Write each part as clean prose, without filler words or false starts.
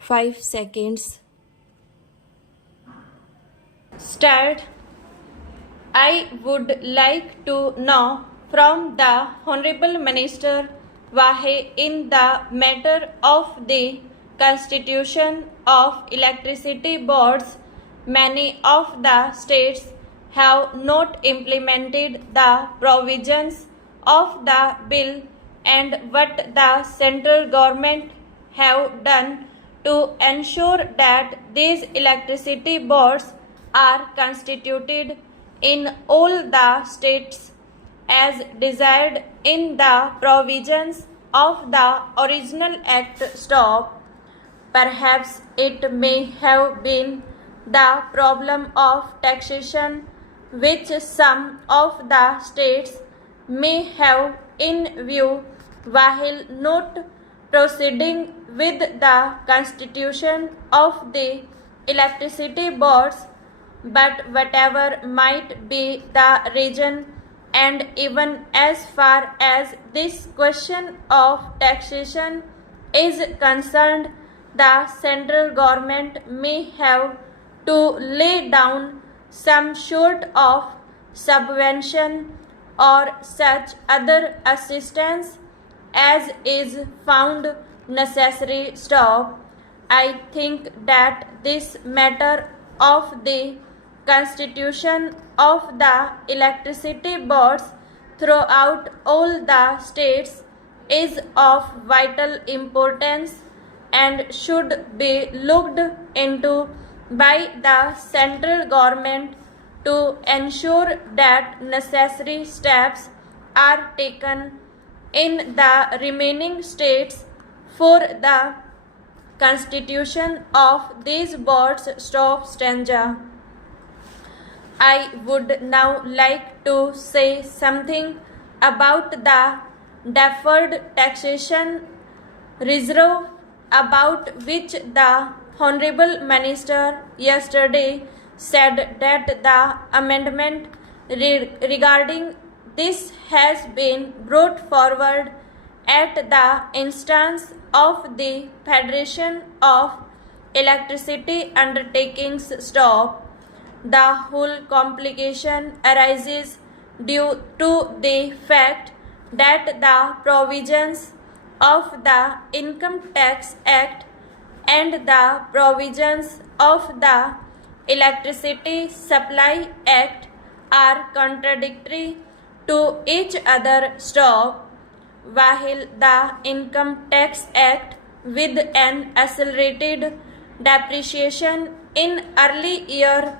5 seconds. Start. I would like to know from the Honorable Minister Wahe in the matter of the constitution of electricity boards. Many of the states have not implemented the provisions of the bill and what the central government have done to ensure that these electricity boards are constituted in all the states as desired in the provisions of the original act. Stop. Perhaps it may have been the problem of taxation which some of the states may have in view while not proceeding with the constitution of the electricity boards. But whatever might be the reason, and even as far as this question of taxation is concerned, the central government may have to lay down some sort of subvention or such other assistance as is found necessary. Stop. I think that this matter of the constitution of the electricity boards throughout all the states is of vital importance and should be looked into by the central government to ensure that necessary steps are taken in the remaining states for the constitution of these boards. Stop. Stanza. I would now like to say something about the deferred taxation reserve about which the Honorable Minister yesterday said that the amendment regarding this has been brought forward at the instance of the Federation of Electricity Undertakings. Stop. The whole complication arises due to the fact that the provisions of the Income Tax Act and the provisions of the Electricity Supply Act are contradictory to each other. Stop. While the Income Tax Act, with an accelerated depreciation in early year,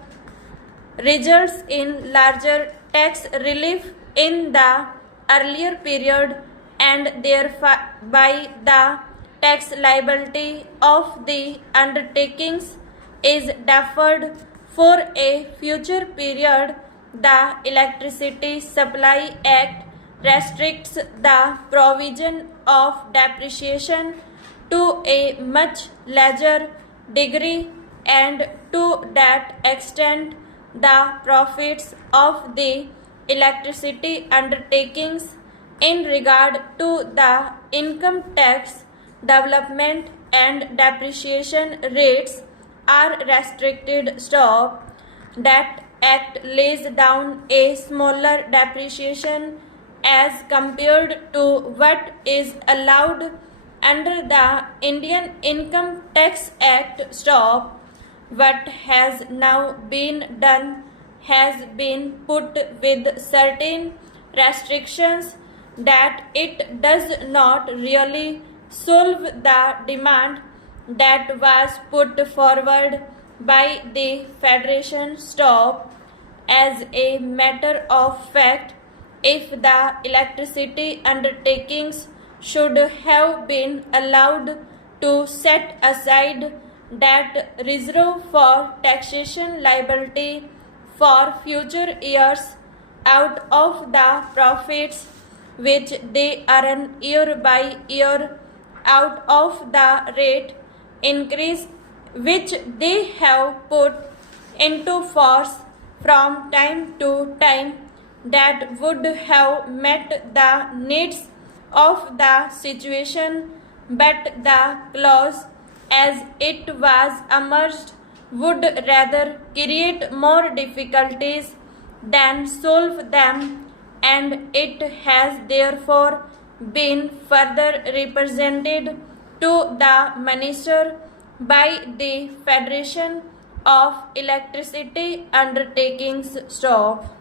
results in larger tax relief in the earlier period, and thereby the tax liability of the undertakings is deferred for a future period. The Electricity Supply Act restricts the provision of depreciation to a much larger degree, and to that extent the profits of the electricity undertakings in regard to the income tax development and depreciation rates are restricted. Stop. That act lays down a smaller depreciation as compared to what is allowed under the Indian Income Tax Act. Stop. What has now been done has been put with certain restrictions that it does not really solve the demand that was put forward by the Federation. Stop. As a matter of fact, if the electricity undertakings should have been allowed to set aside that reserve for taxation liability for future years out of the profits which they earn year by year out of the rate increase which they have put into force from time to time, that would have met the needs of the situation, but the clause as it was emerged would rather create more difficulties than solve them, and it has therefore been further represented to the Minister by the Federation of Electricity Undertakings. Stop.